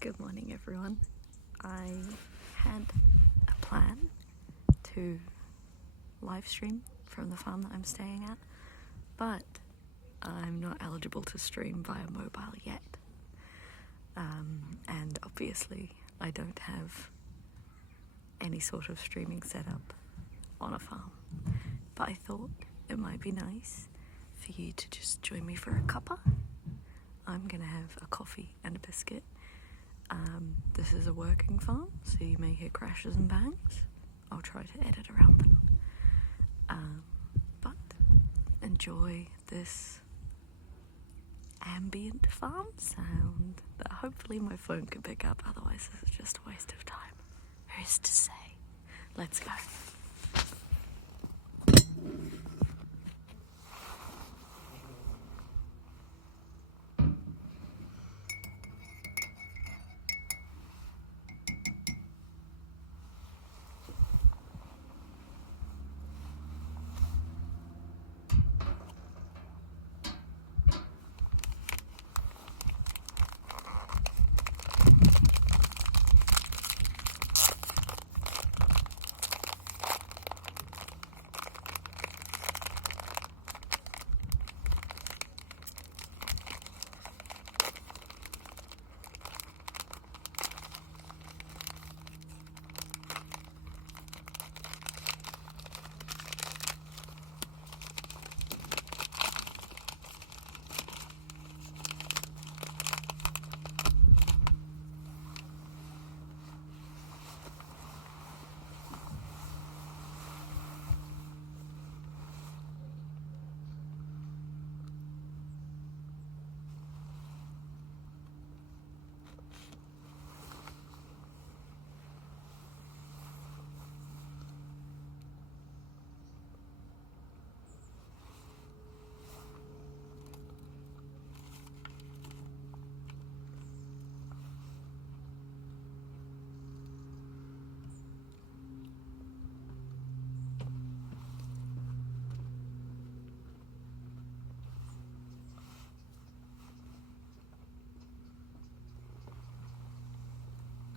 Good morning, everyone. I had a plan to live stream from the farm that I'm staying at, but I'm not eligible to stream via mobile yet. And obviously I don't have any sort of streaming setup on a farm. But I thought it might be nice for you to just join me for a cuppa. I'm gonna have a coffee and a biscuit. This is a working farm, so you may hear crashes and bangs. I'll try to edit around them. But enjoy this ambient farm sound that hopefully my phone can pick up, otherwise this is just a waste of time. Who's to say? Let's go.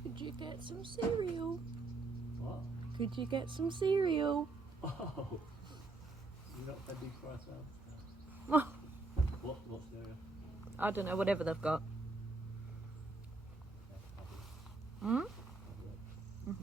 Could you get some cereal? What? Could you get some cereal? Oh! You're not fed these for ourselves? What's cereal? I don't know, whatever they've got. Hmm? Mm-hmm.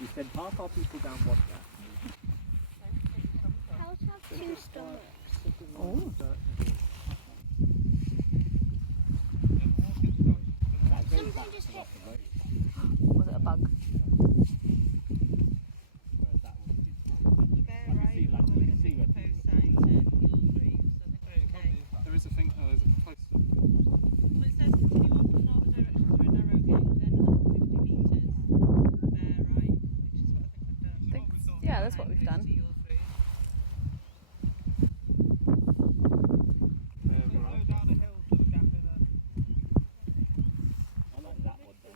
You said half our people down want that. Cows have two stomachs. Oh. Something just hit. Was it a bug? There is a thing, there's a place. Well, it says continue on from northern direction through a narrow gate, then 50 metres, bear right, which is what I think we've done. Yeah, that's what we've done. Go down a hill to the gap in there. I like that one then.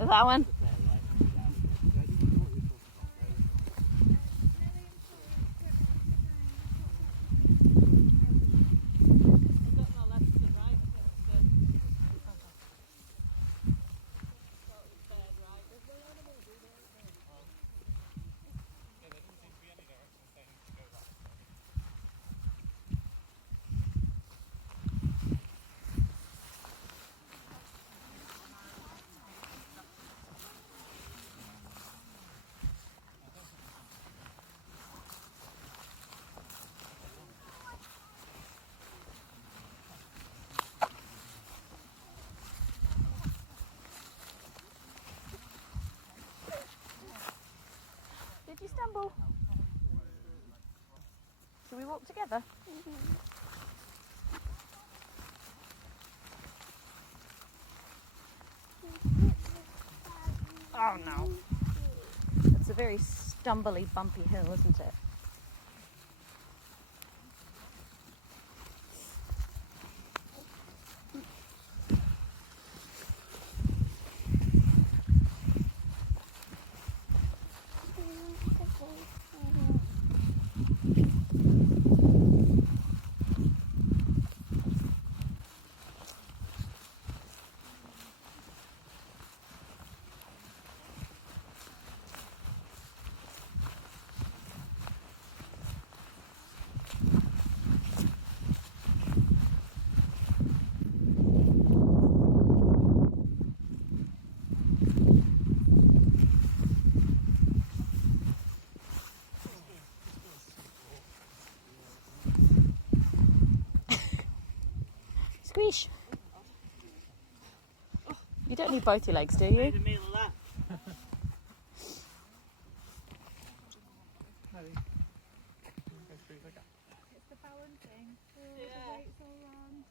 Is that one? Did you stumble? Shall we walk together? Oh no. It's a very stumbly, bumpy hill, isn't it? Squish. You don't need both your legs, do you? Made a meal of that. It's the balancing. Yeah. The weight's all wrong.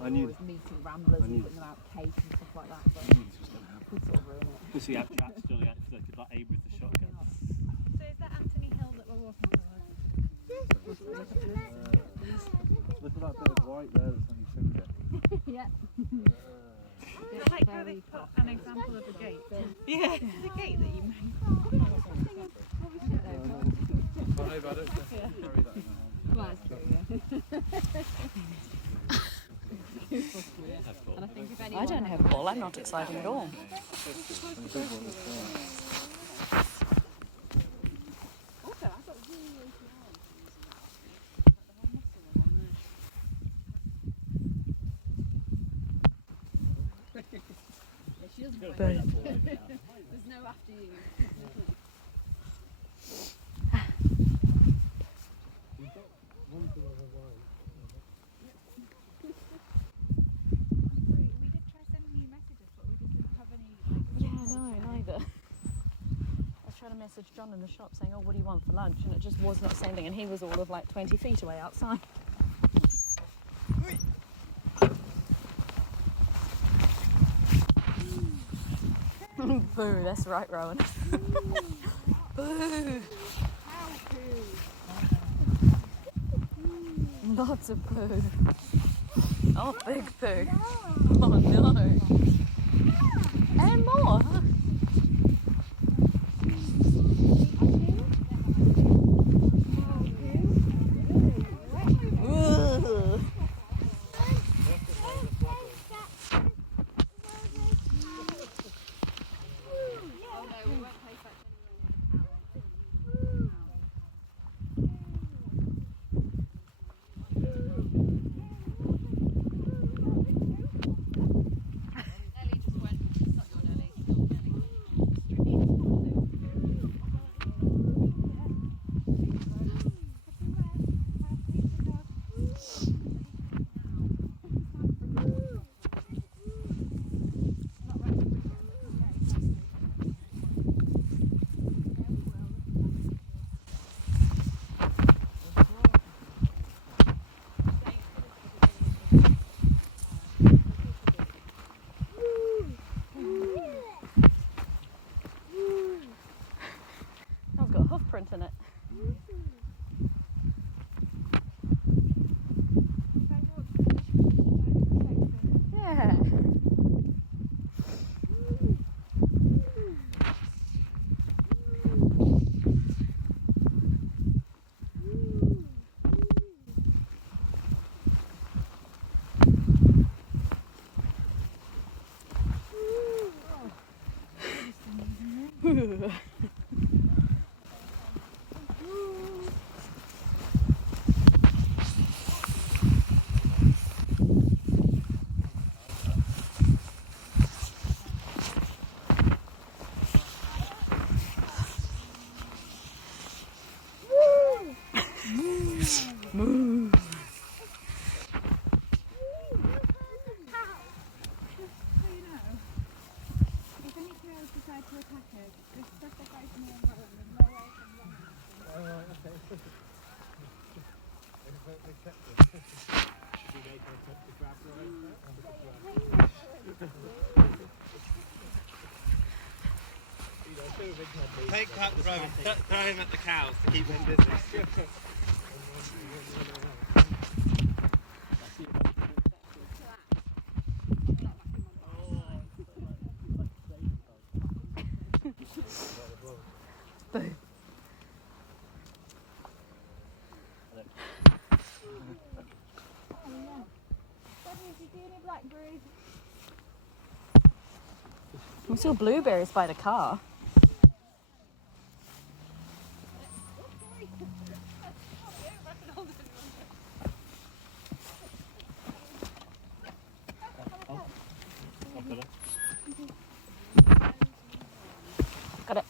I knew meeting ramblers and putting them out cake and stuff like that, but this was going to happen. could sort of ruin it. You see how chat's still like, they could like aim with the shotgun. So is that Anthony Hill that we're walking towards? Look at that bit of white there that's on your finger. Yeah. It's like how they put an example of a gate. Yeah. The gate that you made. I know, but I don't carry that in my hand. Well, that's true, yeah. And I think if anyone I don't have a ball. I'm not exciting at all. She doesn't mind. There's no after you. We did try sending you messages, but we just didn't have any. Yeah, no, neither. I was trying to message John in the shop saying, oh, what do you want for lunch? And it just was not sending, and he was all of like 20 feet away outside. Boo, that's right, Rowan. Boo! Lots of poo. Oh, big poo. Oh no. And more. Ugh. I've got a hoof print in it. Yeah. Move. Take that, throw him at the cows to keep him busy. Boo. We saw blueberries by the car. Got it.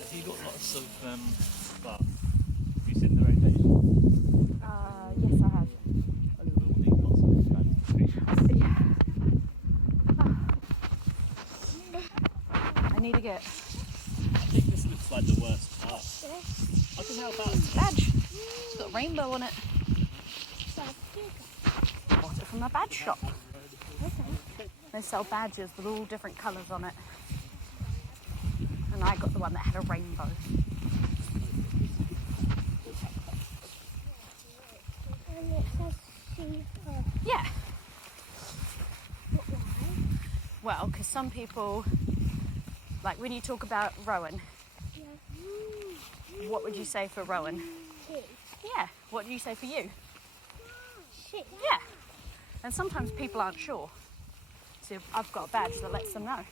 Have you got lots of well, have you seen the rotation? Yes, I have. We'll need lots of transportation. I need to get I think this looks like the worst part. I can help out. badge. It's got a rainbow on it. Bought it from a badge shop. They sell badges with all different colours on it. And I got the one that had a rainbow. Yeah. Well, because some people, like when you talk about Rowan, what would you say for Rowan? Yeah. What do you say for you? Yeah. And sometimes people aren't sure. So I've got a badge that lets them know.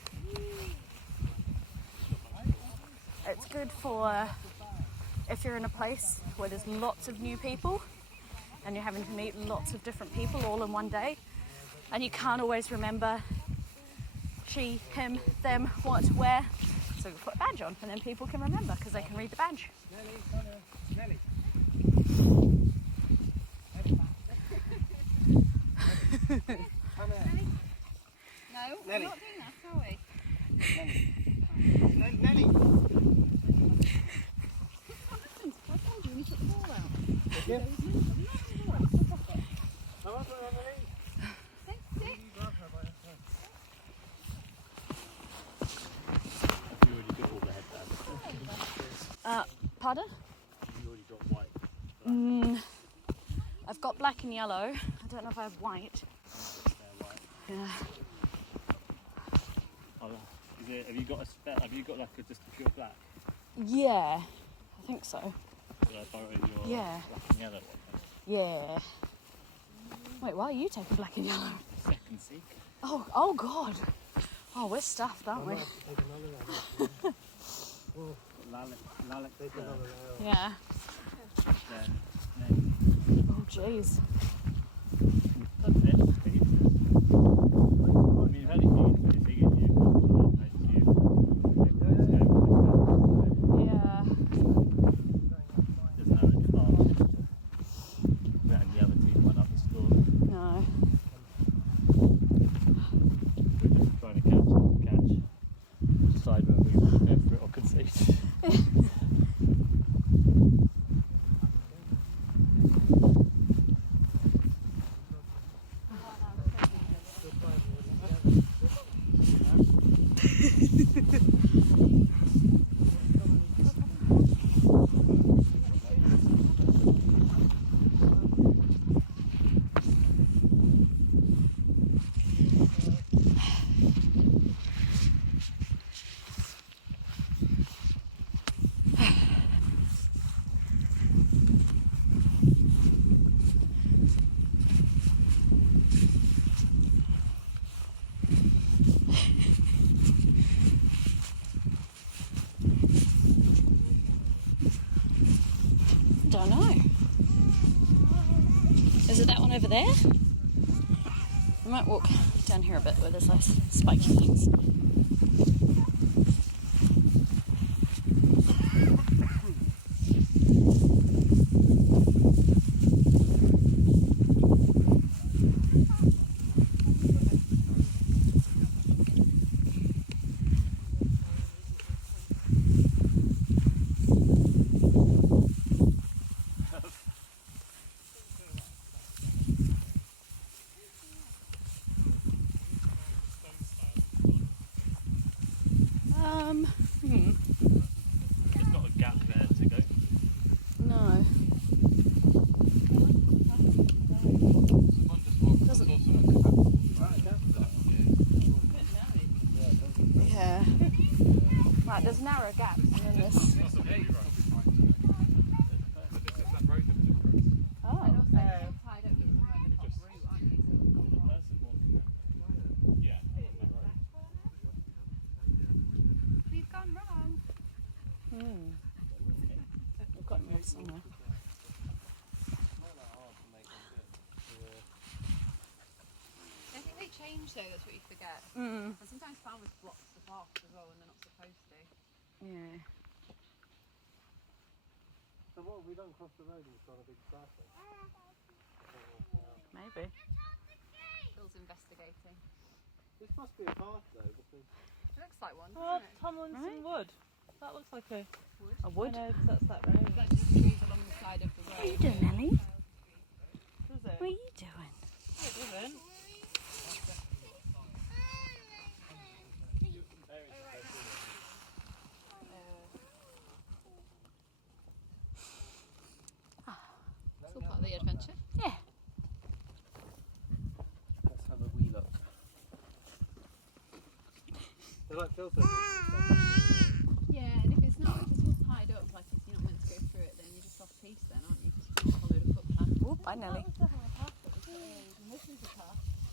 It's good for if you're in a place where there's lots of new people and you're having to meet lots of different people all in one day and you can't always remember she, him, them, what to wear. So we put a badge on and then people can remember because they can read the badge. Nelly. No, we're Nelly. not doing that, are we? Nelly. I told you when you took the ball out. Yeah. There was no ball. It's a pocket. Come on, Nelly. You already got all the headbands. Pardon? You already got white. I've got black and yellow. I don't know if I have white. They're white. Yeah. Oh, have you got a spec? Have you got like just a pure black? Yeah, I think so. Should I borrow your Yeah. black and yellow one? Yeah. Wait, why are you taking black and yellow? Second seek. Oh God. Oh, we're stuffed, aren't we? Lilac. Yeah. Then, Oh, jeez. that's it. I mean, if anything, it's really big in you. Yeah. There's no advantage to letting the other team run up the score. No. We're just trying to catch. Decide whether we want to go for it or concede. Don't know. Is it that one over there? We might walk down here a bit where there's less spiky things. There's not a gap there to go. No. Yeah. Right, there's narrow gaps and then there's... Oh. We've gone wrong. We've got more somewhere. I think they change though, that's what you forget. Mm. And sometimes farmers block stuff off as well when they're not supposed to. Yeah. So what, we don't cross the road and start a big traffic? Maybe. Phil's investigating. This must be a path though, because It looks like one, Oh, doesn't it? Tomlinson Wood. That looks like a A wood? I know, 'cause that's that road. That's just trees along the side of the road. What are you doing, Nelly? Does it? What are you doing? Oh, it doesn't. It's all part of the adventure. Yeah. let's have a wee look. They're like filters. Yeah, and if it's all tied up, like you're not meant to go through it, then you're just off piste then, aren't you? Just follow the footpath. Oh, bye, Nelly.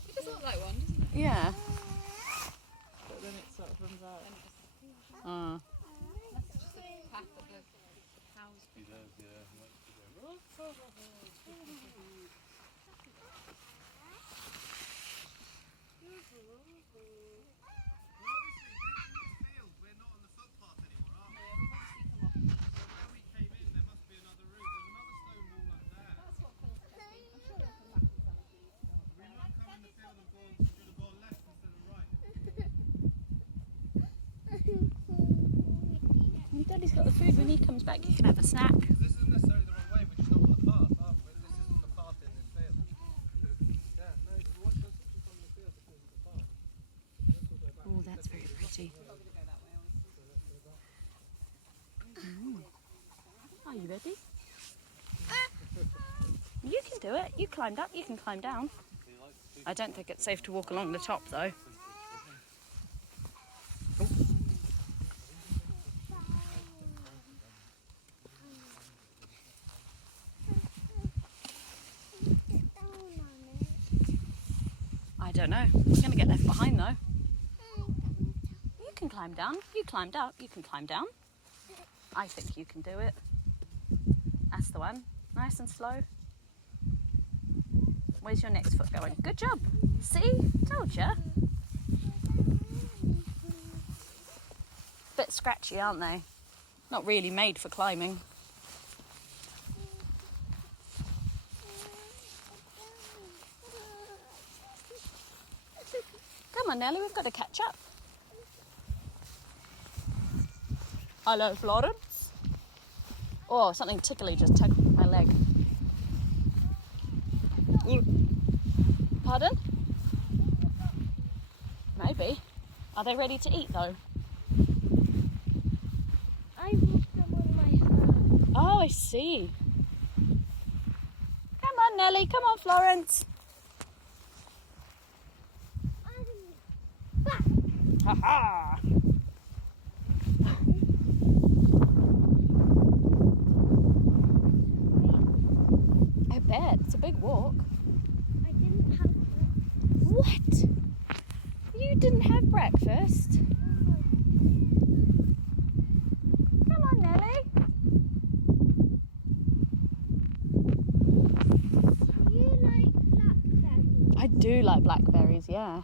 It does look like one, doesn't it? Yeah. But then it sort of runs out. Then it just Mm. Unless it's just a path that the cows. He does, yeah. We're not on the footpath anymore, are we? So where we came in, there must be another route. There's another stone wall up there. That's what Phil's checking. I'm sure they'll come back and tell us we need to go. We might have come in the field and should have gone left instead of right. got the food. When he comes back, you can have a snack. This isn't necessarily the wrong way, we're just not on the path, are we? This isn't the path in this field. Yeah, no, if you want to just on the field, this isn't the path. Let's all go back. Oh, that's very pretty. Are you ready? You can do it. You climbed up, you can climb down. I don't think it's safe to walk along the top though. I don't know. You're going to get left behind though. You can climb down. You climbed up. You can climb down. I think you can do it. That's the one. Nice and slow. Where's your next foot going? Good job. See? Told ya. Bit scratchy, aren't they? Not really made for climbing. Come on, Nelly, we've got to catch up. Hello, Florence. Oh, something tickly just tugged my leg. Pardon? Maybe. Are they ready to eat though? I walked them on my phone. Oh, I see. Come on, Nelly. Come on, Florence. Ha ha! I bet. It's a big walk. I didn't have What? You didn't have breakfast? Come on, Nelly. Do you like blackberries? I do like blackberries, yeah.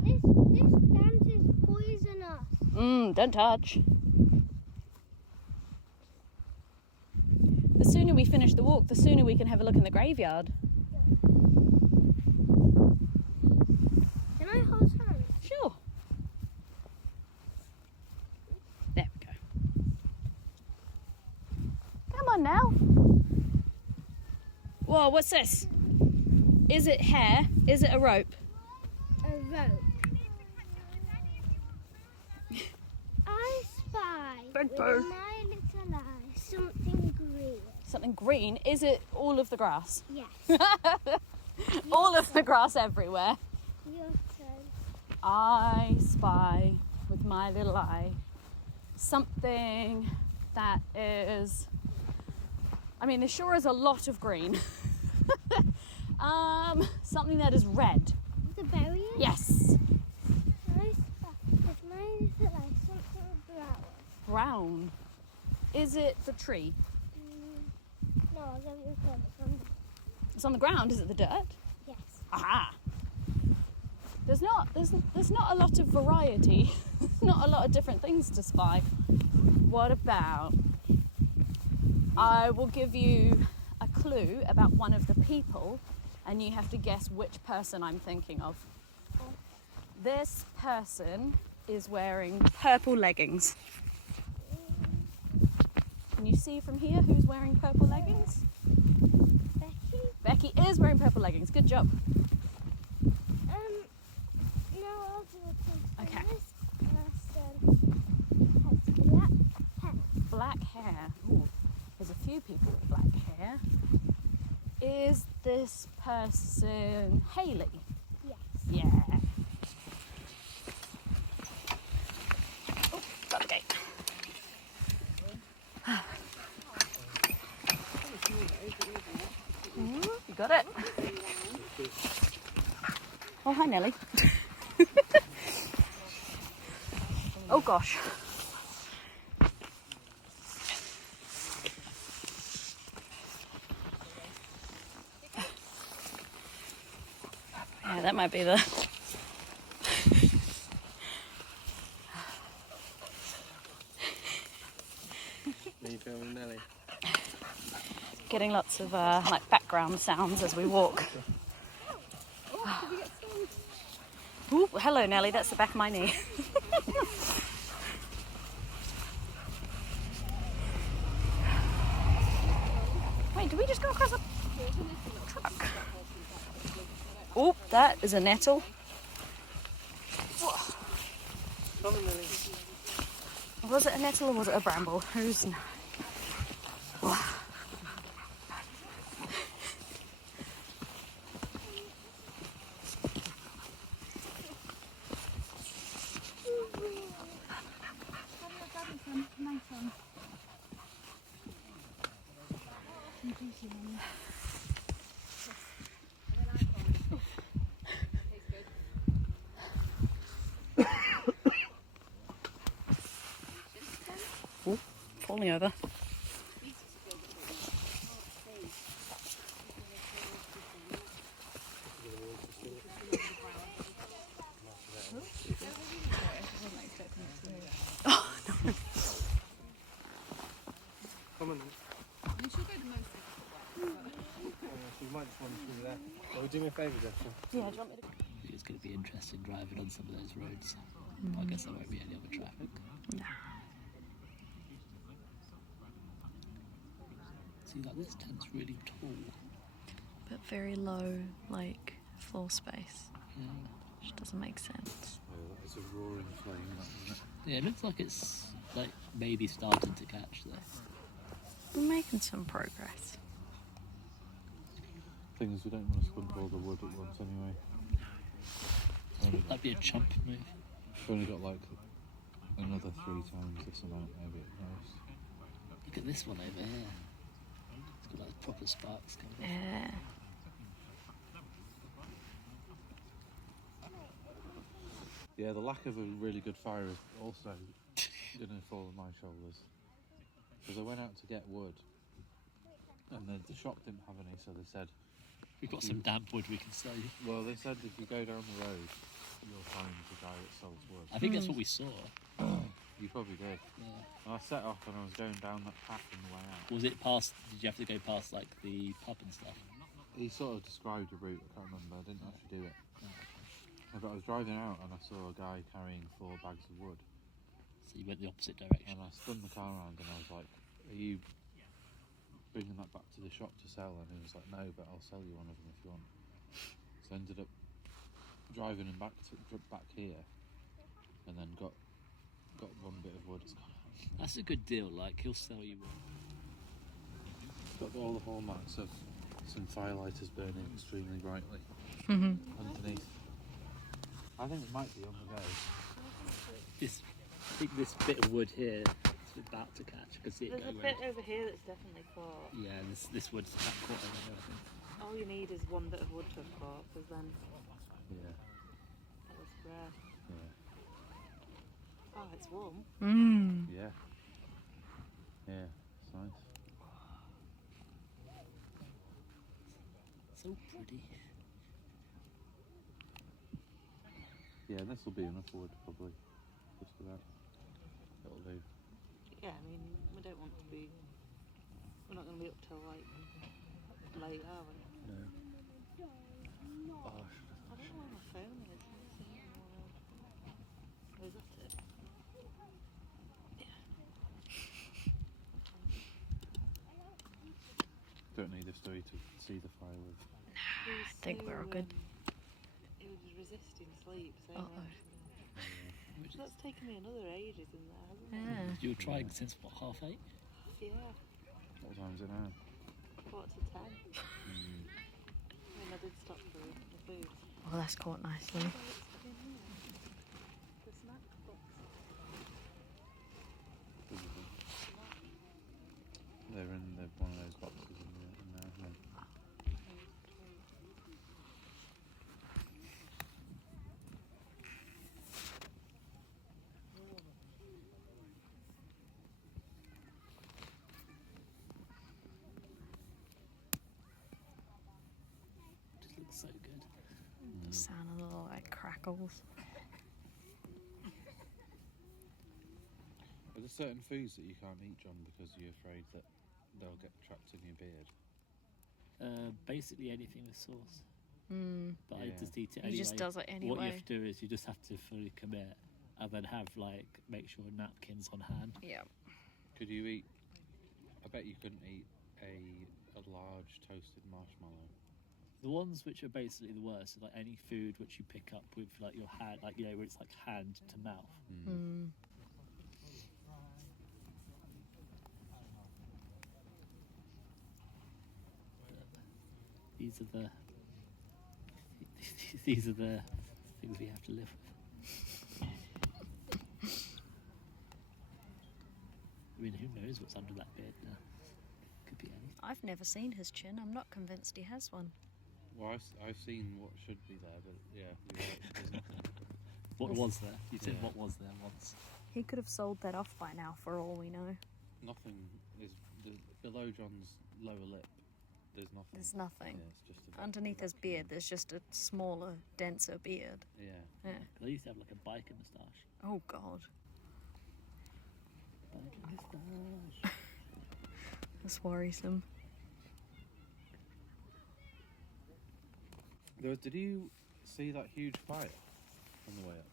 This plant is poisonous. Don't touch. The sooner we finish the walk, the sooner we can have a look in the graveyard. Can I hold hands? Sure. There we go. Come on now. Whoa, what's this? Is it hair? Is it a rope? A rope. I spy Big with bird. my little eye something green. Something green. Is it all of the grass? Yes. All of the grass everywhere. Your turn. I spy with my little eye something that is, I mean, there sure is a lot of green. Something that is red. The berries? Yes. I spy with my little eye something brown. Brown. Is it the tree? No, I'll give you a turn. It's on the ground. Is it the dirt? Yes. Aha. There's not a lot of variety. Not a lot of different things to spy. What about, I will give you a clue about one of the people and you have to guess which person I'm thinking of. This person is wearing purple leggings. Can you see from here who's wearing purple leggings? Becky? Becky is wearing purple leggings. Good job. No, I'll do it. Okay. This person has black hair. Black hair. Ooh, there's a few people with black hair. Is this person Hayley? Yes. Yeah. Oh, got the gate. You got it. Oh, hi, Nelly. Oh, gosh. Yeah, that might be the... getting lots of like background sounds as we walk. Ooh, hello Nelly, that's the back of my knee. Wait, did we just go across a truck? Oh, that is a nettle. Come on, Lily. Was it a nettle or was it a bramble? Who's knows? Falling over. Come on. You should go the most So you might just want to through there. So do me a favour, Justin. Yeah, do you want me to? It's going to be interesting driving on some of those roads. I guess there won't be any other traffic. No. See, like this tent's really tall. But very low, like, floor space. Yeah. Which doesn't make sense. Oh, that is a roaring flame, that, isn't it? Yeah, it looks like it's like maybe starting to catch there. We're making some progress. Thing is, we don't want to squint all the wood at once anyway. That'd be a chump move. We've only got like another 3 times this amount, maybe at most. Look at this one over here. It's got like proper sparks coming. Yeah. Yeah, the lack of a really good fire is also going to fall on my shoulders. Because I went out to get wood, and the shop didn't have any, so they said, We've got some damp wood we can sell you. well, they said if you go down the road, you'll find the guy that sells wood. I think that's what we saw. You probably did. Yeah. And I set off and I was going down that path on the way out. Was it past? Did you have to go past like the pub and stuff? He sort of described a route, I can't remember, I didn't actually do it. But I was driving out and I saw a guy carrying 4 bags of wood. So you went the opposite direction. And I spun the car around and I was like, are you bringing that back to the shop to sell? And he was like, no, but I'll sell you one of them if you want. So I ended up driving him back here and then got one bit of wood. That's a good deal. Like he'll sell you one. Got all the hallmarks of some firelighters burning extremely brightly underneath. I think it might be on the go. I think this bit of wood here is about to catch. I can see it There's go a red. bit over here that's definitely caught. Yeah, this wood's about caught over here, I think. All you need is one bit of wood to have caught, because then Yeah, it's rare. yeah, Oh, it's warm. Mmm. yeah. Yeah, it's nice. So pretty. Yeah, this will be enough wood probably. Just about. It'll do. Yeah, I mean, we don't want to be. We're not going to be up till like late, are we? No. Oh, I don't know where my phone is. Oh, is that it? don't need a story to see the fire with. I think we're all good. It was resisting sleep so Uh-oh. much. That's taken me another ages in there, hasn't it? Yeah. You were trying since what, 8:30? Yeah, What time is it now? 9:45. I mean, I did stop for the food. Well, that's caught nicely. The snack box. They're in one of those boxes in there. Yeah. Just looks so good. The sound of the little like crackles. Are there certain foods that you can't eat, John, because you're afraid that they'll get trapped in your beard? Basically anything with sauce. But I Yeah. just eat it He anyway. just does it What you anyway. have to do is you just have to fully commit and then have like make sure napkins on hand. Yeah. Could you eat? I bet you couldn't eat a large toasted marshmallow. The ones which are basically the worst are like any food which you pick up with like your hand, like where it's like hand to mouth. These are the these are the things we have to live with. I mean, who knows what's under that beard now? Could be anything. I've never seen his chin. I'm not convinced he has one. Well, I've seen what should be there, but yeah, you're right, it doesn't. What was there? You said Yeah. what was there once. He could have sold that off by now, for all we know. Nothing is below John's lower lip. There's nothing. There's nothing. Yeah, it's just a Underneath his beard, there's just a smaller, denser beard. Yeah. Yeah. I used to have like a biker moustache. Oh God, Biker moustache. that's worrisome. Did you see that huge fire on the way up?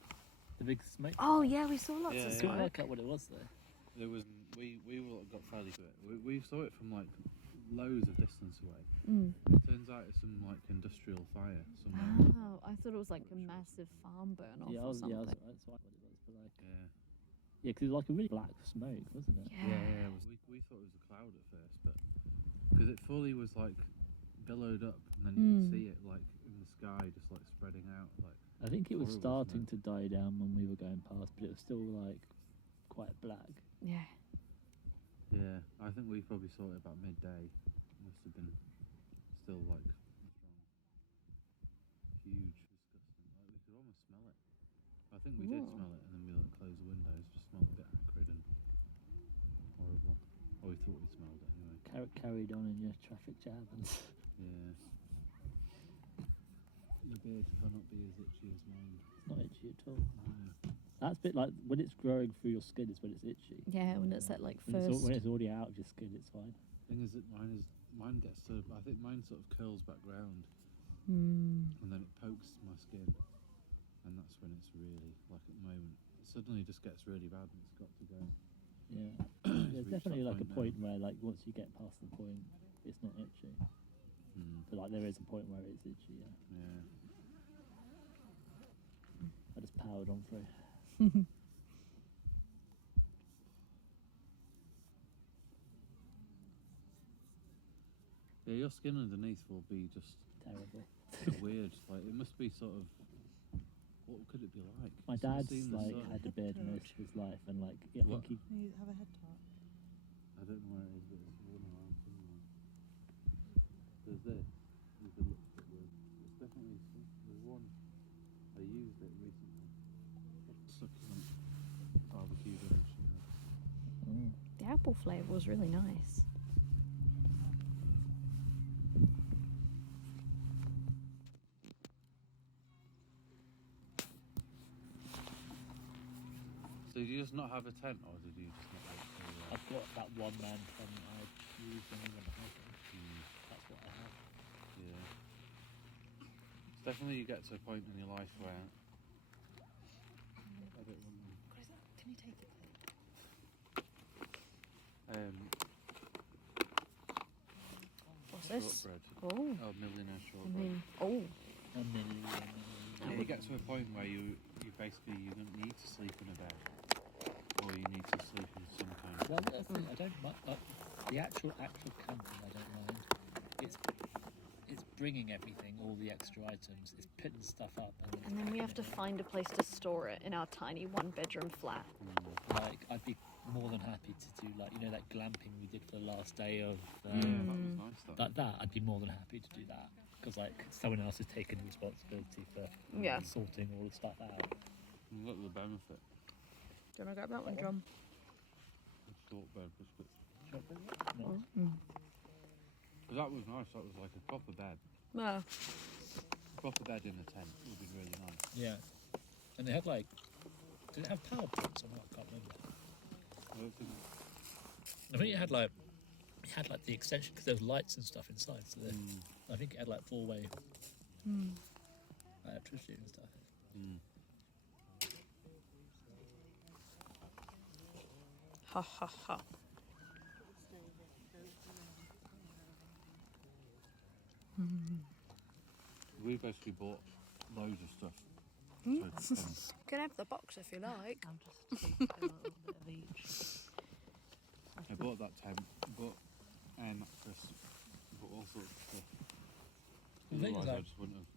The big smoke. Oh yeah, we saw lots Yeah, of yeah. Couldn't smoke. work out what it was though. There was we got fairly to it. We saw it from like loads of distance away. Turns out it's some like industrial fire somewhere. Oh, I thought it was like a massive farm burn off or That's something. right, that's what it was. But like, Yeah. yeah, because it was like a really black smoke, wasn't it? Yeah. We thought it was a cloud at first, but because it fully was like billowed up, and then you could see it like in the sky, just like spreading out. Like I think it was horrible starting to die down when we were going past, but it was still like quite black. Yeah. yeah, I think we probably saw it about midday. Must have been still like strong, huge, disgusting. Like we could almost smell it. I think we did Ooh. smell it, and then we like closed the windows. Just smelled a bit acrid and horrible. Or we thought we smelled it anyway. Carried on in your traffic jam and Yeah. Your beard cannot be as itchy as mine. it's not itchy at all. No. That's a bit like when it's growing through your skin is when it's itchy. Yeah, when it's that like When it's, first. when it's already out of your skin, it's fine. Thing is that mine gets to. I think mine sort of curls back round, Hmm. and then it pokes my skin, and that's when it's really like at the moment. It suddenly just gets really bad, and it's got to go. Yeah. There's reached definitely that like a point point where like once you get past the point, it's not itchy. But like there is a point where it's itchy. Yeah. Yeah. I just powered on through. Yeah, your skin underneath will be just Terrible. weird. Like it must be sort of. What could it be like? My Sort of dad's seen the like sun. had a beard most of his life, and like I What? think he You have a head top. I don't know where it is, but it's worn around somewhere. There's this. You could look at it. It's definitely there's one. I used it recently. Succulent barbecue village. The apple flavour was really nice. So did you just not have a tent, or did you just not like I've got that one man tent I use when we went hiking. That's what I have. Yeah. It's definitely you get to a point in your life where I don't want Chris, can you take it? What's this? shortbread. Oh, Oh, millionaire I shortbread. mean, oh, A million. Yeah, you get to a point where you basically you don't need to sleep in a bed, or you need to sleep in some kind of. Well, that's the thing, I don't mind the actual camping. I don't mind. It's bringing everything, all the extra items. It's putting stuff up, and then we have to find a place to store it in our tiny one-bedroom flat. like I'd be more than happy to do like that glamping we did for the last day of Yeah, that was nice. that. I'd be more than happy to do that because like someone else has taken responsibility for Yeah. sorting all the stuff out. And look at the benefit. Do you want to grab that one, John? Shortbread biscuits. No. But that was nice. That was like a proper bed. No. A proper bed in a tent would be really nice. Yeah, and they had like, did it have power points or not? I can't remember. I don't think I think it had like had like the extension because there was lights and stuff inside. So I think it had like four-way electricity and stuff. Ha ha ha. We basically bought loads of stuff. You can have the box if you like. I'll just take a little bit of each. I bought that tent, bought air mattress, bought all sorts of stuff. The thing is, Otherwise I like, just wouldn't have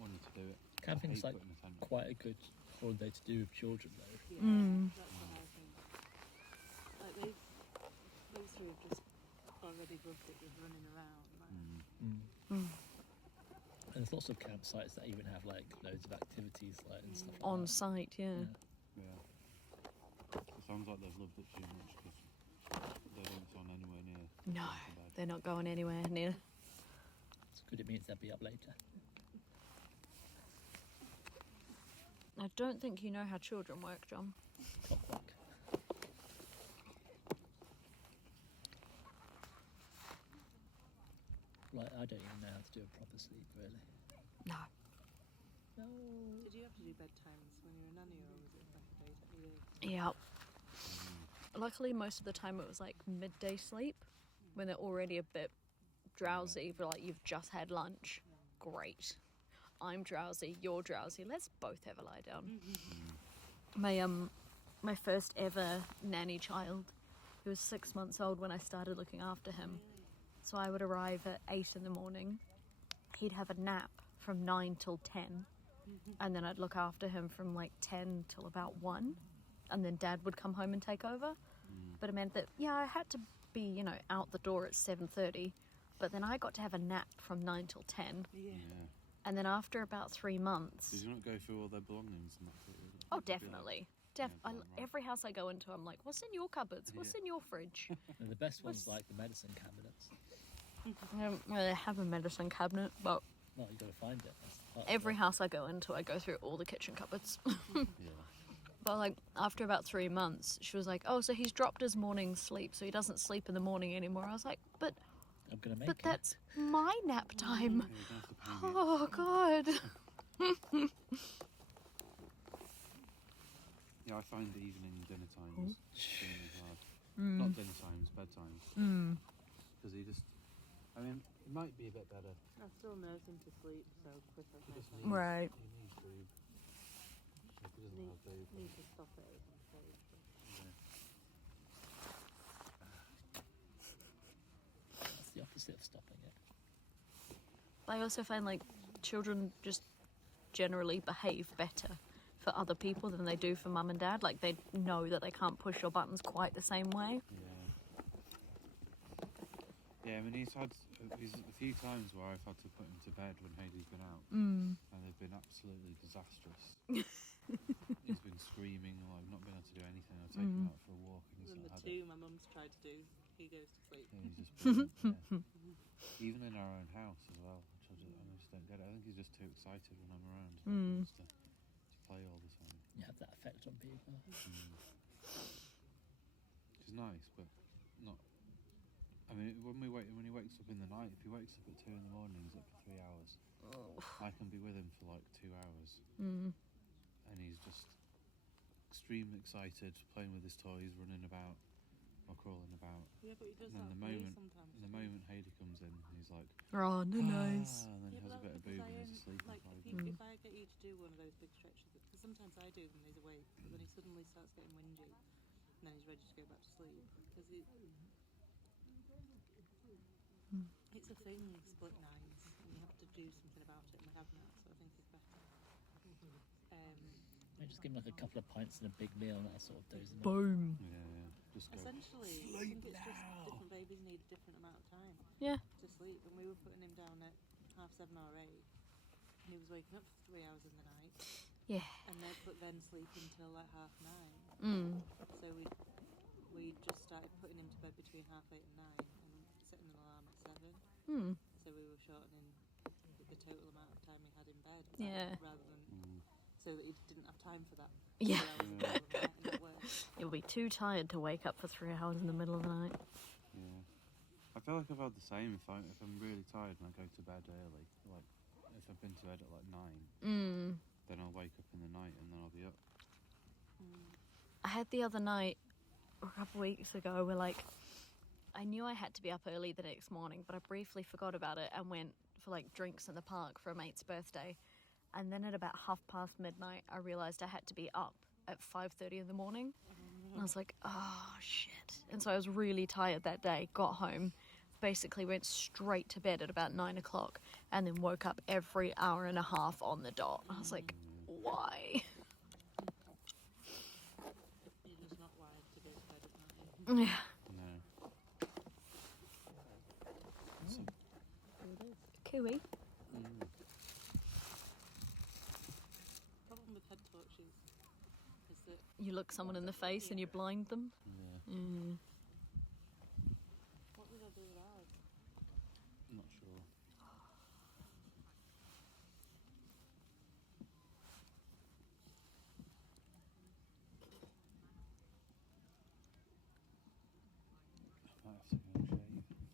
wanted to do it. camping's I like hate putting a tent up. quite a good holiday to do with children, though. Yeah, that's what I think. Like those three have just already loved it with running around. Like, And there's lots of campsites that even have like loads of activities like and stuff like On that. site, yeah. Yeah. It sounds like they've loved it too much because they don't sound anywhere near. No, going to bed. they're not going anywhere near. It's good, it means they'll be up later. I don't think you know how children work, John. Clockwork. Like, I don't even know how to do a proper sleep, really. No. No. did you have to do bedtimes when you were a nanny, or was it like a daytime? Yeah. Luckily, most of the time it was like midday sleep when they're already a bit drowsy, but like you've just had lunch. Great. I'm drowsy, you're drowsy. Let's both have a lie down. My first ever nanny child, he was 6 months old when I started looking after him. So I would arrive at 8 in the morning. He'd have a nap from 9 till 10. And then I'd look after him from like 10 till about 1. And then Dad would come home and take over. But it meant that, yeah, I had to be, out the door at 7:30. But then I got to have a nap from 9 till 10. Yeah. And then after about 3 months... Did you not go through all their belongings and that sort of thing? Oh, definitely. right. Every house I go into, I'm like, what's in your cupboards? What's in your fridge? And the best one's like the medicine cabinets. I don't really have a medicine cabinet, but Well, you got to find it. That's part of every it. house I go into, I go through all the kitchen cupboards. Yeah. But like after about 3 months, she was like, "Oh, so he's dropped his morning sleep, so he doesn't sleep in the morning anymore." I was like, "But I'm going to make but it. that's my nap time." Yeah, you don't have to pay me. Oh God. Yeah, I find evening dinner times extremely hard. Not dinner times, bedtimes. Because he just, I mean, it might be a bit better. I still nurse him to sleep so quick as He just I needs, Right. He needs food. If he doesn't have food, then, need to stop it at some stage. yeah. That's the opposite of stopping it. I also find like children just generally behave better for other people than they do for mum and dad. Like they know that they can't push your buttons quite the same way. Yeah. Yeah, I mean, he's a few times where I've had to put him to bed when Hayley's been out, and they've been absolutely disastrous. He's been screaming, or I've not been able to do anything. I've taken him out for a walk, and he's And not the had two it. my mum's tried to do, he goes to sleep. Yeah, he's just brilliant, yeah. Even in our own house as well, which I just don't get it. I think he's just too excited when I'm around. He wants to play all the time. You have that effect on people. Which is nice, but not. I mean, when he wakes up in the night, if he wakes up at 2 in the morning, he's up for 3 hours. I can be with him for like 2 hours, and he's just extremely excited, playing with his toys, running about or crawling about. Yeah, but he does And that then for me sometimes. the moment Hayley comes in, he's like, Oh, no, nice. and then he Yeah, has a but bit of that's boob because and he's asleep. like, in 5 minutes. if I get you to do one of those big stretches, because sometimes I do them and he's awake, but then he suddenly starts getting whingy, and then he's ready to go back to sleep. Because it's a thing, split nights, and you have to do something about it, and we have now, so I think it's better. I just give him like a couple of pints and a big meal, and that sort of does it. Boom. Yeah, just go. Essentially, I think it's just different babies need a different amount of time Yeah. to sleep, and we were putting him down at 7:30 or 8, and he was waking up for 3 hours in the night, Yeah. and then sleeping till like 9:30. So we just started putting him to bed between 8:30 and 9, and setting an alarm at 7. So we were shortening the total amount of time he had in bed. Yeah. Rather than so that he didn't have time for that. Yeah. 3 hours in the middle of the night, and it worked. You'll be too tired to wake up for 3 hours in the middle of the night. Yeah. feel like I've had the same if I'm really tired and I go to bed early. Like if I've been to bed at like 9, then I'll wake up in the night and then I'll be up. I had the other night, a couple of weeks ago, where like I knew I had to be up early the next morning, but I briefly forgot about it and went for like drinks in the park for a mate's birthday. And then at about midnight, I realised I had to be up at 5:30 in the morning. And I was like, oh shit. And so I was really tired that day, got home, basically went straight to bed at about 9 o'clock and then woke up every hour and a half on the dot. I was like, why? You're just not wired to go to bed at night. Yeah. No. Kiwi. Problem with head torches is that You look someone in the face and you blind them. Yeah. what would I do with ours? I'm not sure. I might have to go and shave.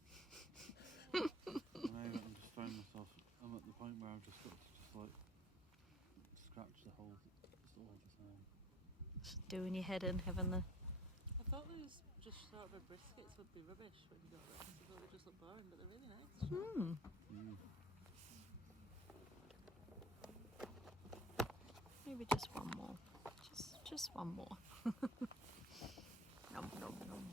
I know, I'm just throwing myself. I'm at the point where I've just got to just like scratch the whole all the time. Just doing your head in, having the... I thought those just sort of briskets would be rubbish when you got them. I thought they just look boring, but they're really nice. Maybe just one more. Just one more. Nom, nom, nom.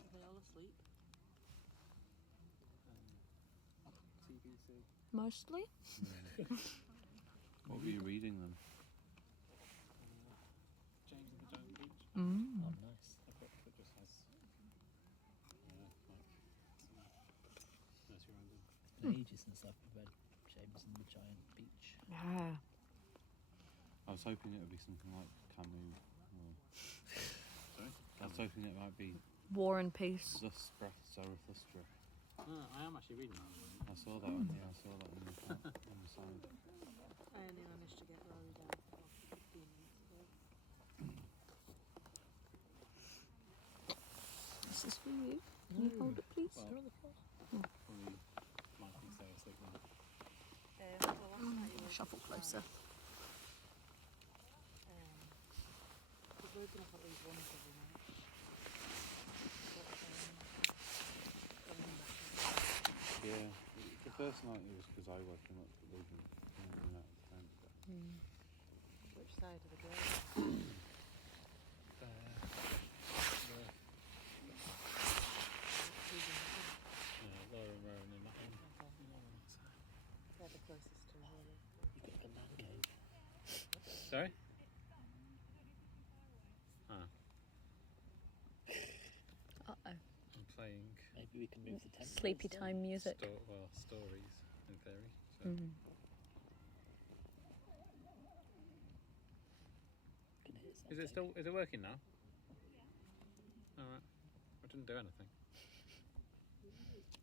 Are they all asleep? TBC. Mostly. What were you reading them? James and the Giant Peach. Mm. Oh, nice. A book that just has like nursery rhymes. It's been ages since I've read James and the Giant Peach. Yeah. I was hoping it would be something like Camus. Sorry? I was hoping it might be War and Peace. Zarathustra. I am actually reading that one. I saw that on the side. I only managed to get Rory down for 15 minutes ago. This is for you. Can you hold it, please? Well, probably might be stay asleep now. Well, last night you woke Shuffle up closer. fine. We've woken up at least once every night. Yeah, the first night it was because I woke him up for leaving him out of the tent. Which side of the door? Laura and Rowan in that one. They're the closest to Rory. You've got the man cave. Sorry? Ah. Uh-oh. I'm playing. Maybe we can move the tent. Sleepy time music. Stories in theory. So. Can hear Is something. it working now? Alright. I didn't do anything. So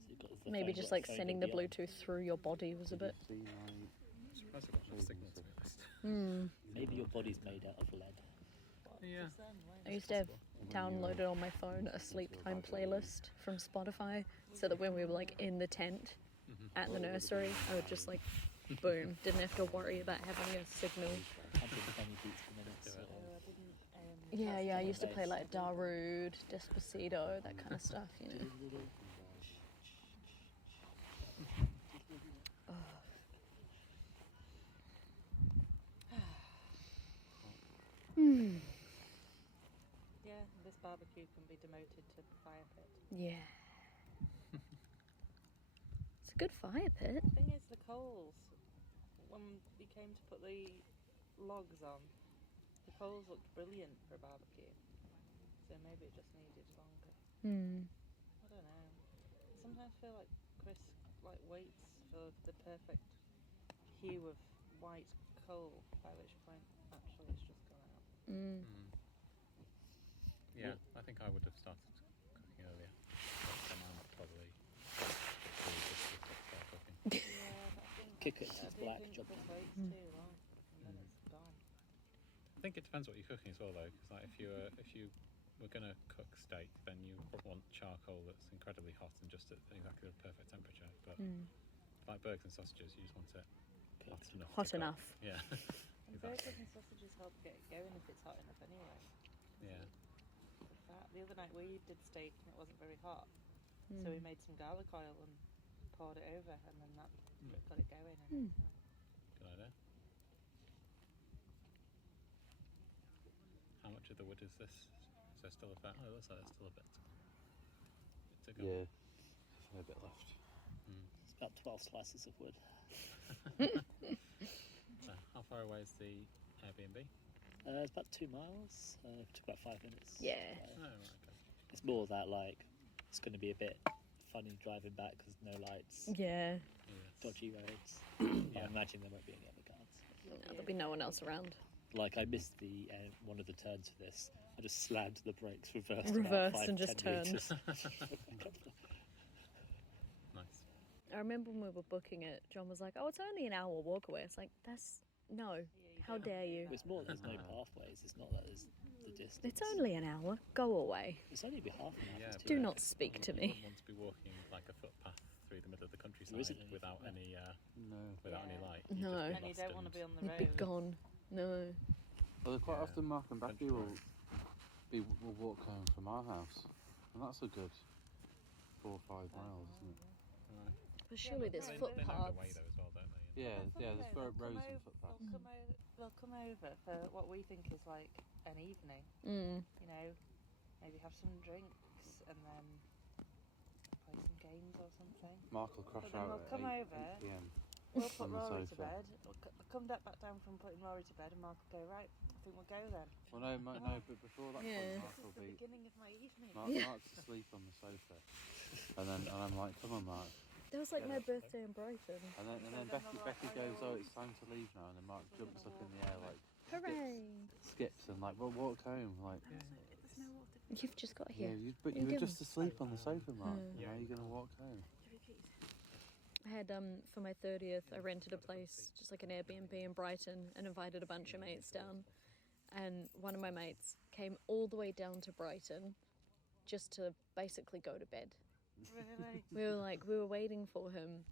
you've got the Maybe phone just got like phone sending the on. Bluetooth through your body was a bit... See my I'm surprised I've got no signal to be honest. Maybe your body's made out of lead. Yeah. I used to have downloaded on my phone a sleep time playlist from Spotify so that when we were like in the tent at the nursery, I would just like, boom, didn't have to worry about having a signal. 120 beats per minute. So Yeah, I used to play like Darude, Despacito, that kind of stuff, you know. Yeah, this barbecue can be demoted to fire pit. Yeah. It's a good fire pit. The thing is, the coals, when we came to put the logs on, the coals looked brilliant for a barbecue. So maybe it just needed longer. I don't know. I sometimes feel like Chris waits for the perfect hue of white coal, by which point actually it's just gone out. Yeah, I think I would have started cooking earlier. But then I'm probably just start cooking. Yeah, but I think Kick it to I its do black, think job Chris done. waits too long, and then it's gone. I think it depends what you're cooking as well, though. Because like if you we're going to cook steak, then you want charcoal that's incredibly hot and just at exactly the perfect temperature. But like burgers and sausages, you just want it hot enough. Hot enough. Yeah. And burgers and sausages help get it going if it's hot enough anyway. Yeah. The other night we did steak and it wasn't very hot, so we made some garlic oil and poured it over, and then that got it going. And Good idea. How much of the wood is this? Is there still a fair? Oh, it looks like there's still a bit to go. Yeah, a fair bit left. It's about 12 slices of wood. So, how far away is the Airbnb? It's about 2 miles. Took about 5 minutes. Yeah. Oh, right, okay. It's more that like it's going to be a bit funny driving back because no lights, Yeah. Yes. dodgy roads. Yeah. I imagine there won't be any other cars. No, there'll be no one else around. Like I missed the one of the turns for this. I just slammed the brakes, reversed And just 10 turned. meters. Nice. I remember when we were booking it, John was like, "Oh, it's only an hour walk away." It's like, that's no. How dare you? It's more there's no pathways. It's not that there's the distance. It's only an hour. Go away. It's only be half an hour. Yeah, it's but Do too not speak to you me. wouldn't want to be walking like a footpath through the middle of the countryside isn't any without footpath. any No. without any Yeah. light. You'd No. just be and you lost don't want to be on the You'd road. be gone. No. Well, quite Yeah. often Mark and Becky Country will roads. will walk home from our house, and that's a good 4 or 5 miles, isn't it? Right. But surely there's They know the way footpaths. though as well, don't they? Yeah, yeah. There's They'll come roads and over- footpaths. They'll come over for what we think is like an evening. Mm. You know, maybe have some drinks and then play some games or something. Mark will crash But then out we'll at come 8 over. p.m. We'll put On the Rory to sofa. bed. We'll come back down from putting Rory to bed, and Mark will go, right, I think we'll go then. Well, no, but before that Yeah. point, Mark This will is the be beginning of my evening. Mark's asleep on the sofa, and I'm like, come on, Mark. That was like Yeah. my birthday in Brighton. And then Becky goes, oh, it's time to leave now, and then Mark jumps up in the air like Hooray! skips and like, well, walk home, like. There's no water. You've just got Yeah, here. but You you were do. just asleep on the sofa, Mark. Mm. How are you going to walk home? I had for my 30th, I rented a place, just like an Airbnb in Brighton, and invited a bunch of mates down. And one of my mates came all the way down to Brighton just to basically go to bed. Really? We were waiting for him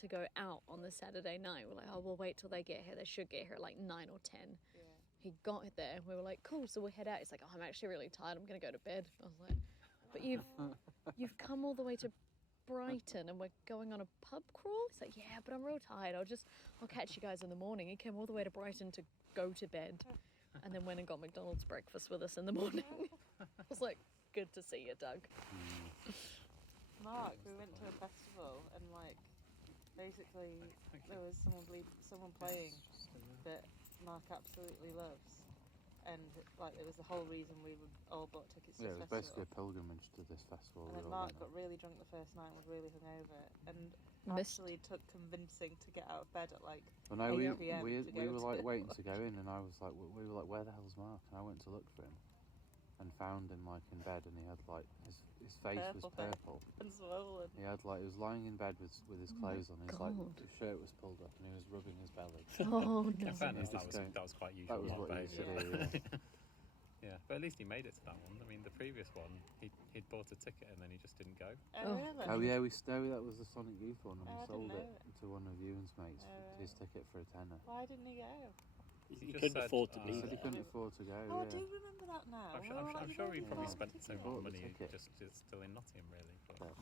to go out on the Saturday night. We're like, oh, we'll wait till they get here. They should get here at like 9 or 10. Yeah. He got there. We were like, cool. So we'll head out. He's like, oh, I'm actually really tired. I'm gonna go to bed. I was like, but you've come all the way to Brighton and we're going on a pub crawl. He's like, yeah, but I'm real tired. I'll catch you guys in the morning. He came all the way to Brighton to go to bed, and then went and got McDonald's breakfast with us in the morning. I was like, good to see you, Doug. Mark, we went to a festival and like basically there was someone playing that Mark absolutely loves, and like it was the whole reason we would all bought tickets to Yeah, it this was festival. basically a pilgrimage to this festival. And we then all Mark went got on. really drunk the first night and was really hungover, and Missed. actually took convincing to get out of bed at like Well, no, 8 p.m. we to go were to like the waiting to go in, and I was like, we were like, where the hell's Mark? And I went to look for him, and found him like in bed, and he had like his face was Purple hair. purple. and swollen. He had like he was lying in bed with his clothes on. His God. his shirt was pulled up, and he was rubbing his belly. Oh In no. fairness, Just going- that was quite That usual was Mark what he used to behaviour. do. Yeah. Yeah, but at least he made it to that one. I mean, the previous one, he'd bought a ticket and then he just didn't go. Oh, Oh. really? Oh yeah, that was the Sonic Youth one, and Oh, I we didn't sold know it it. to one of Ewan's mates Oh, for right. his ticket for a tenner. Why didn't he go? He You just couldn't said, afford to uh, be He said he there. couldn't afford to go. Oh, I yeah. do remember that now. I'm We sure, were I'm, like, I'm you sure don't he need probably to spent buy the same tickets. amount of Bought the money ticket. just still in Nottingham, really. But,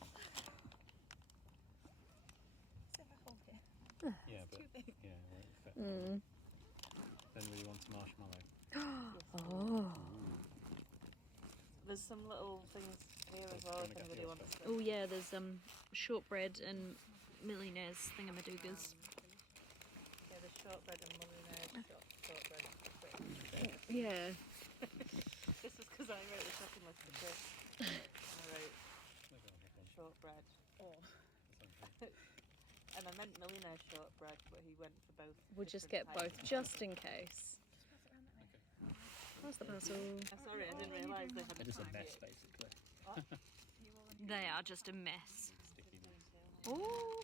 yeah, but yeah, well, it fit. Mm. Then really want a marshmallow. Oh. There's some little things here as well if anybody wants to. Oh yeah, there's shortbread and millionaires thingamadoogers. Yeah, the shortbread and millionaire shortbread. Yeah. This was because I wrote the shopping list for Chris. And I wrote shortbread. And I meant millionaire shortbread, but he went for both. We'll just get different both, types. just in case. Where's the parcel? I'm sorry, I didn't realise they had It is a packet. mess, basically. They are just a mess. Sticky mess. Oh.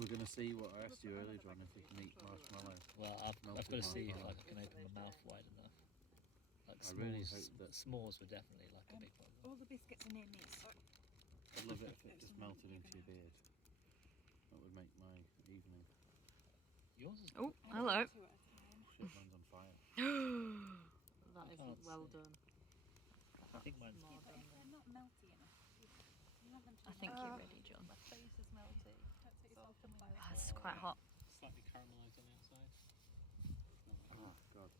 We're gonna see what I asked you earlier, John, if we can eat marshmallow. Well, I've got to Melted see if marshmallow. I can open my mouth wide enough. Like I really s'mores, hope that- s'mores were definitely like a big one. All the biscuits are near me. So I'd love it if it just melted into your beard. That would make my evening. Yours is Oh, hello. Shit, mine's on fire. That I isn't can't well see. done. I think mine's More but done. if they're not melty enough, you want them to I be think melty. you're ready, John. My face is melty. Don't take yourself too far. Oh, it's quite hot. Slightly caramelised on the outside. Oh, God.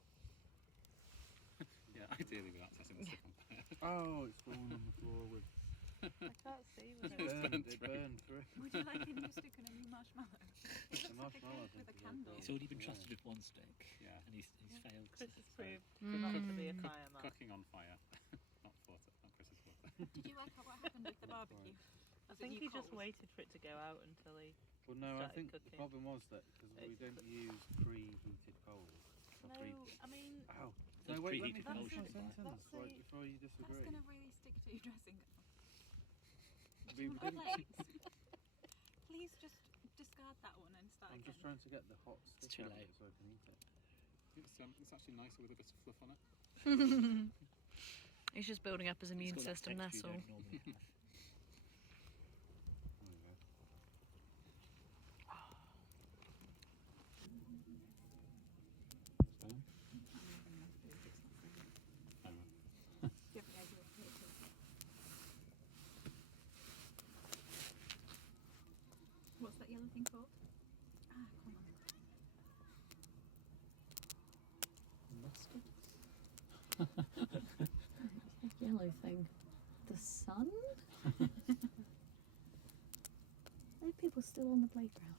Yeah, ideally without testing the stick on fire. Oh, it's fallen on the floor with... I can't see It with it. burned through. Would you like a new stick and a new marshmallow? It looks like a marshmallow, cake with a I think, candle. He's already been Yeah. trusted with one stick. Yeah. And he's failed. Chris has proved Mm. not to be a fireman. Cooking on fire. Not Chris's water. Did you work out what happened with the barbecue? I think he just waited for it to go out until he... Well, no, I Started think the cooking. problem was that because we don't use preheated coals. Or No, I mean... Ow. There's No, wait, let me preheated finish my coals. sentence That's right a- before you That's disagree. going to really stick to your dressing gown. We Want didn't- plates? Please just discard that one and start I'm again. just trying to get the hot stick too out of late. it so I can eat it. It's actually nicer with a bit of fluff on it. He's just building up his immune It's got that system, texture that's you all. don't normally have. There we go. So, What's that yellow thing called? Ah, come on. Mustard? Yellow thing. The sun? Are people still on the playground?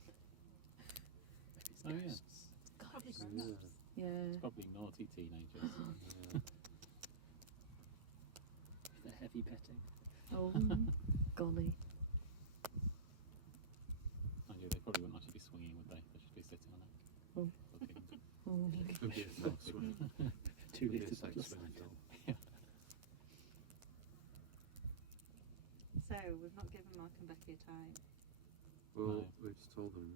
It's Oh, yeah. ghosts. Probably Yeah. grown ups. Yeah. probably naughty teenagers. Yeah. They're heavy petting. Oh, golly. Mind you, they probably wouldn't actually be swinging, would they? They'd just be sitting on it. Oh. Looking. Oh. Could be a sex swing. 2 Could be a litres sex of swing slide. film. So, we've not given Mark and Becky a time. Well, No. we just told them.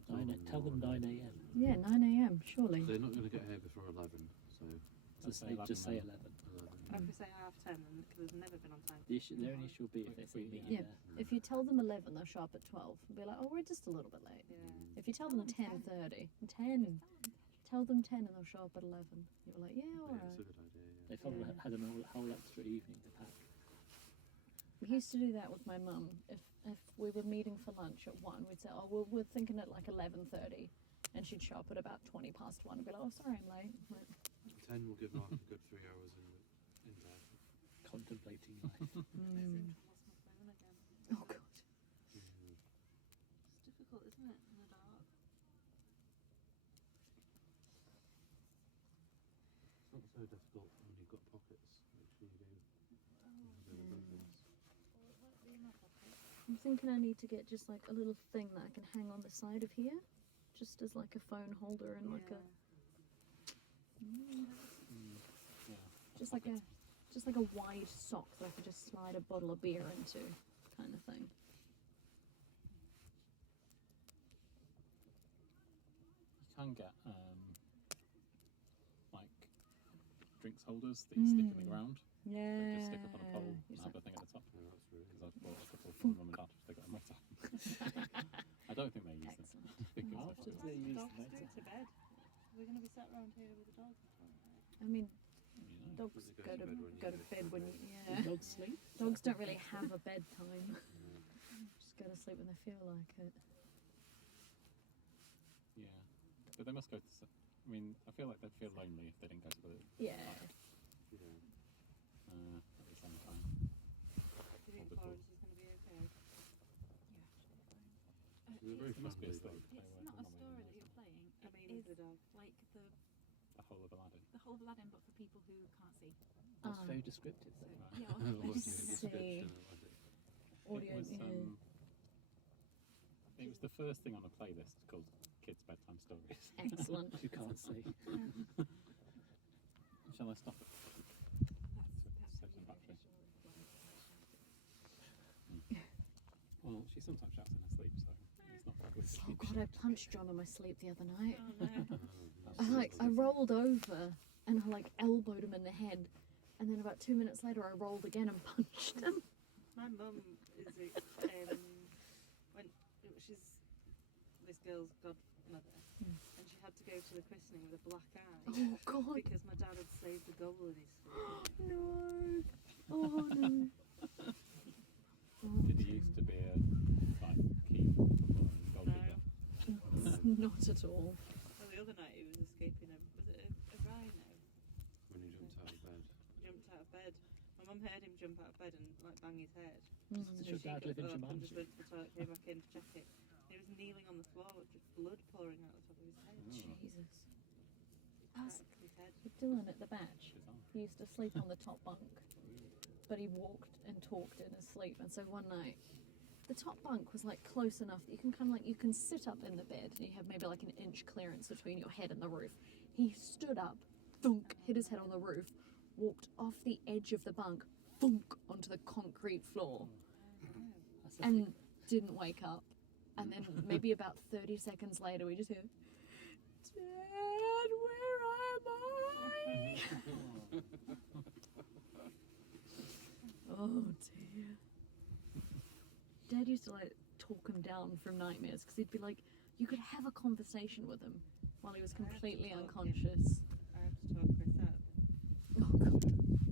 Tell them 9 a.m. Yeah, 9 a.m. surely. They're not going to get here before 11, so Just say 11. 11. Or if we say 10:30, then they've never been on time. Their only issue will be if they meet you Yeah. there. If you tell them 11, they'll show up at 12. And be like, oh, we're just a little bit late. Yeah. If you tell them 10:30, 10. Tell them 10 and they'll show up at 11. You're like, yeah, Yeah, it's a alright. good idea, yeah. They've probably had a whole extra evening to pack. We used to do that with my mum. If we were meeting for lunch at 1, we'd say, oh, well, we're thinking at like 11:30. And she'd show up at about 20 past 1 and be like, oh, sorry, I'm late. Like, 10 will give Mark a good 3 hours in bed. Contemplating life. I seem to have lost my phone again. oh, God. It's difficult, isn't it, in the dark? It's not so difficult when you've got pockets. Make sure you do. Do the good things. Well, it might be in my pocket. I'm thinking I need to get just like a little thing that I can hang on the side of here. Just as like a phone holder and like a... Just like a wide sock that I could just slide a bottle of beer into, kind of thing. You can get like drinks holders that you stick in the ground. Yeah. They just stick up on a pole It's and have like- a thing at the top. Yeah, that's really Because I've bought a couple for my mum and dad to stick it on my top. I don't think they use them. Excellent. I think it's How like- often do What they do the use dogs the do motor? to bed? We're going to be sat around here with the dog. I mean, you know. dogs They go to bed when you... Do Yeah. dogs sleep? Dogs don't really have a bedtime. Just go to sleep when they feel like it. Yeah. But they must go to... I mean, I feel like they'd feel lonely if they didn't go to the Yeah. at the same time. Do you think Or the Florence is going to be okay? They're very It must be a friendly story. dogs. It's not a story that you're playing. I It mean, is the dog. like the The whole of Aladdin. whole of Aladdin, but for people who can't see. That's Ah. very descriptive. So, Though. yeah, What's the See. description of it? Audio, It was, yeah. it was the first thing on a playlist called Kids Bedtime Stories. Excellent. You can't see. Shall I stop it? that's Save some battery. Well, she sometimes shouts in her sleep, so it's not very good. Oh God, I punched John in my sleep the other night. Oh, no. I rolled over and I like elbowed him in the head, And then about 2 minutes later, I rolled again and punched him. My mum is she's this girl's godmother, and she had to go to the christening with a black eye. Oh God! Because my dad had saved the goal in his sleep. No! Oh no! Did he used to be a like key goalkeeper? Not at all. Well, the other night he was escaping was it a rhino? When he jumped out of bed. He jumped out of bed. My mum heard him jump out of bed and like bang his head. Does your dad live in and just Jumanji? went to the toilet, came back in to check it. He was kneeling on the floor with just blood pouring out the top of his head. Jesus. Cracked his head. Dylan at the batch, he used to sleep on the top bunk, but he walked and talked in his sleep. And so one night, the top bunk was like close enough that you can kind of like, you can sit up in the bed and you have maybe like an inch clearance between your head and the roof. He stood up, thunk, hit his head on the roof, walked off the edge of the bunk, thunk, onto the concrete floor, and didn't wake up. And then maybe about 30 seconds later, we just hear, Dad, where am I? Oh dear. Dad used to like talk him down from nightmares because he'd be like, you could have a conversation with him while he was completely unconscious. I have to talk Chris out. Oh God.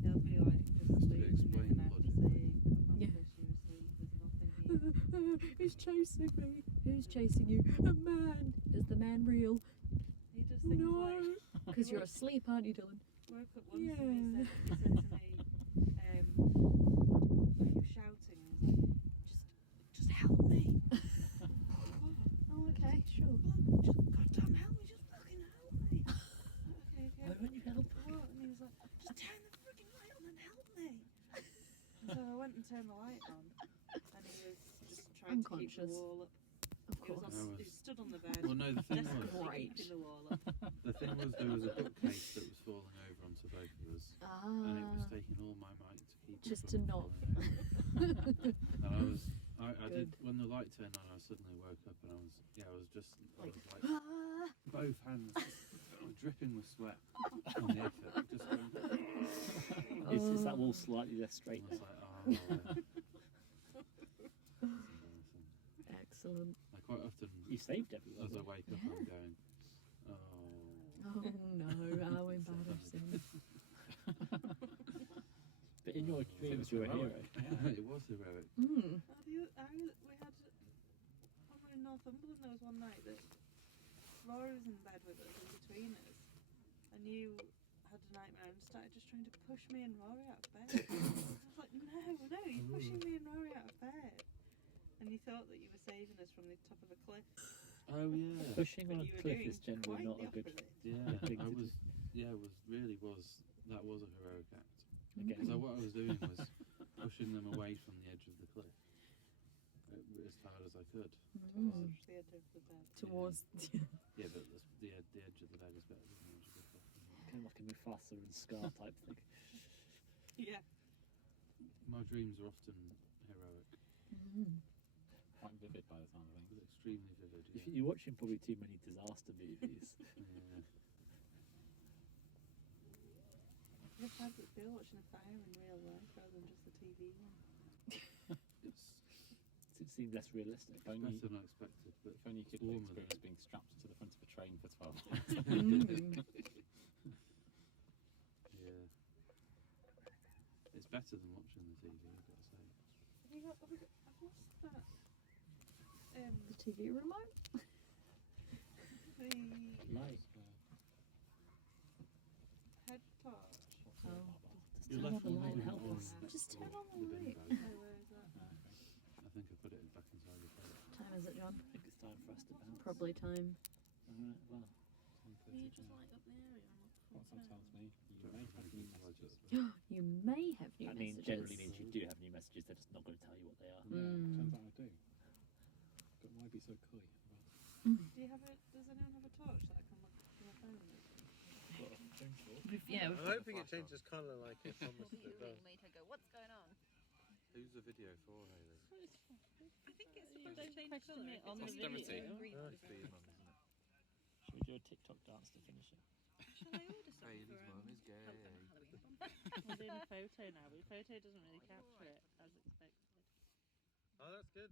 He'll be like just losing it and I have to say, come on, Yeah. Chris, you're asleep, there's nothing here. He's chasing me. Who's chasing you? A man. Is the man real? He just thinks No. Because you're asleep, aren't you, Dylan? woke up once Yeah. and he said to me, are you shouting? I was like, just help me. Oh, okay, sure. Just goddamn help me, just fucking help me. Okay. Why won't you help? What? And he was like, just turn the freaking light on and help me. And so I went and turned the light on, and he was just trying to keep the Unconscious. wall up. Of He was course. he stood on the bed. Well, no, the thing was, desperately Great. keeping the wall up. the thing was there was a bookcase that was falling over onto both of us, and it was taking all my might to keep it Just from to not. falling over. And I did, Good. when the light turned on, I suddenly woke up and I was like Ah. both hands dripping with sweat on the effort. Just going, Is that wall slightly less straight? I was like, oh. It's embarrassing. Excellent. I quite often, You saved everyone. as I wake up, I'm going, oh. Oh no, how embarrassing. But in your dreams, you're a hero. It was heroic. Mm. We had, when we were in Northumberland, there was one night that Rory was in bed with us, in between us, and you had a nightmare and started just trying to push me and Rory out of bed. I was like, no, you're pushing me and Rory out of bed. And you thought that you were saving us from the top of a cliff. Oh yeah. Pushing on But a you were cliff doing is generally quite not the a good opposite. Yeah, thing I to do. was. Yeah, it was. That was a heroic act. Again. Because what I was doing was pushing them away from the edge of the cliff as far as I could. Mm. Towards the edge of the bed. Towards. Yeah, but the edge of the bed is better than the edge of the cliff. Kind of like a Mufasa and Scar type thing. Yeah. My dreams are often heroic. Mm. Quite vivid by the sound of things. Extremely vivid. If Yeah. you're watching probably too many disaster movies. Yeah. How does it feel watching a fire in real life rather than just the TV one? It seemed less realistic. If only, Better than I expected, but if only you could warmer experience than- being strapped to the front of a train for 12 hours. Mm. yeah. It's better than watching the TV, I've got to say. I've lost that. The TV remote? The Like, head torch. Oh. just You turn on left the one light and on help on us. Just turn on the the bin light. bag. Oh, where is that? I think I put it back inside the plate. What time is it, John? I think it's time for us to bounce. Probably time. Alright, well, You just light up the area and look What that tells me, you Don't may have have anything new to light messages. up. You may have new I mean, messages. generally means you do have new messages, they're just not going to tell you what they are. Yeah, Mm. turns out I do. But why be so coy? Does anyone have a torch that I can look through my phone with? Yeah, I'm hoping it changes colour like it promised it does. made her go, what's going on? Who's the video for, Hayley? I think it's supposed to change colour. on the video. Oh, it's for your mum, isn't it? Should we do a TikTok dance to finish it? Shall I order some Hayley's for mum is gay. Halloween? in photo now, but photo doesn't really capture it as expected. Oh, that's good.